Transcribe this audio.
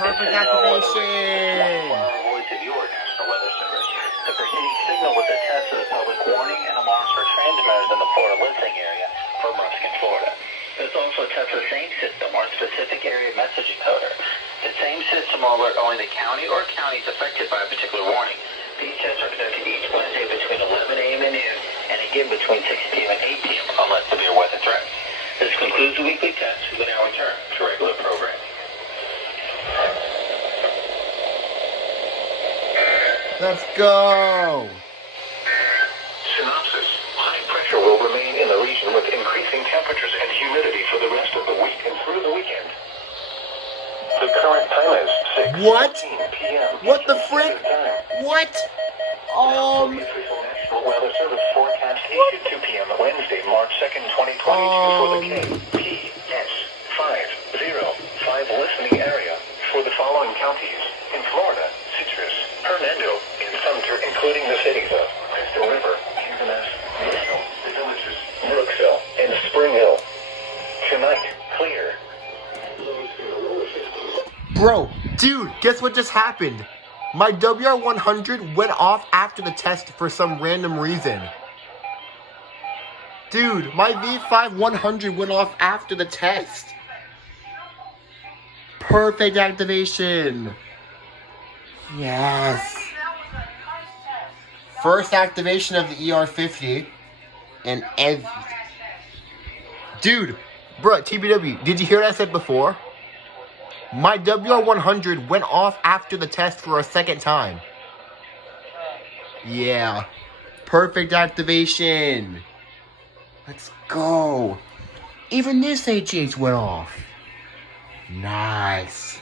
Perfect activation. National Weather Service. The proceeding signal was a test of the public warning and alarms for transmitters in the Florida listening area for Ruskin, Florida. It's also a test of the same system or specific area message encoder. The same system will alert only the county or counties affected by a particular warning. These tests are conducted each Wednesday between 11 a.m. and noon, and again between 6 p.m. and 8 p.m. unless severe weather threats. This concludes the weekly test. We will now return to regular programming. Let's go. Synopsis. High pressure will remain in the region with increasing temperatures and humidity for the rest of the week and through the weekend. The current time is 6:15 What? p.m. What the frick? What? The official National Weather Service forecast issued 2 p.m. Wednesday, March 2nd, 2022 for the KPS505 listening area for the following counties in Florida: Citrus, Hernando, and Sumter, including the cities of Crystal River, Inverness, Mitchell, the villages Brooksville, and Spring Hill. Tonight, clear. Bro, dude, guess what just happened? My WR100 went off after the test for some random reason. Dude, my V5-100 went off after the test. Perfect activation. Yes. First activation of the ER50. And dude, bro, TBW, did you hear what I said before? My WR100 went off after the test for a second time. Yeah. Perfect activation. Let's go. Even this HH went off. Nice.